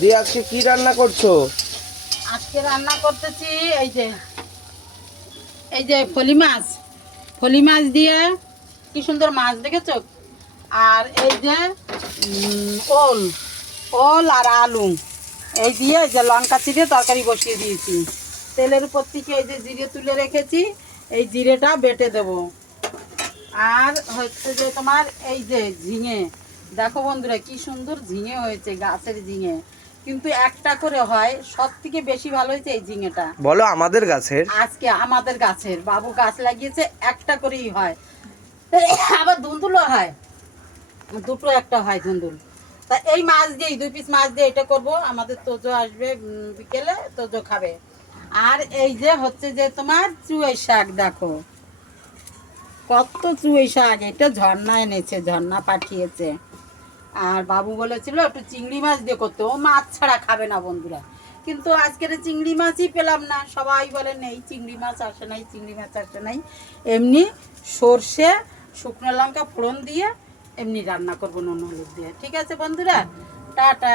দিয়ে আজকে কি রান্না করছো? আজকে রান্না করতেছি এই যে ফলি মাছ দিয়ে কি সুন্দর মাছ দেখেছো। আর এই যে ওল ওল আর আলু এই দিয়ে এই যে লঙ্কা চিড়ে তরকারি বসিয়ে দিয়েছি। তেলের উপর থেকে এই যে জিরে তুলে রেখেছি, এই জিরেটা বেটে দেব। আর হচ্ছে যে তোমার এই যে ঝিঙে, দেখো বন্ধুরা কি সুন্দর ঝিঙে হয়েছে, গাছের ঝিঙে কিন্তু একটা করে হয়, সব থেকে বেশি ভালো হয়েছে এই ঝিঙেটা। বলো আমাদের গাছের। আজকে আমাদের গাছের বাবু গাছ লাগিয়েছে, একটা করেই হয়, আবার ধুন্দুলও হয়, দুটো একটা হয় ধুন্দুল। তা এই মাছ দিয়ে 2 পিস মাছ দিয়ে এটা করব। আমাদের তোজো আসবে বিকেলে, তোজো খাবে। আর এই যে হচ্ছে যে তোমার চুই শাক, দেখো কত চুই শাক, এটা ঝর্ণা এনেছে, ঝর্ণা পাঠিয়েছে। আর বাবু বলেছিল একটু চিংড়ি মাছ দিয়ে করতে, ও মাছ ছাড়া খাবে না বন্ধুরা। কিন্তু আজকের চিংড়ি মাছই পেলাম না, সবাই বলে নেই চিংড়ি মাছ আসে নাই, চিংড়ি মাছ আসে নাই। এমনি সর্ষে শুকনো লঙ্কা ফোড়ন দিয়ে এমনি রান্না করবো নুন হলুদ দিয়ে। ঠিক আছে বন্ধুরা, টাটা।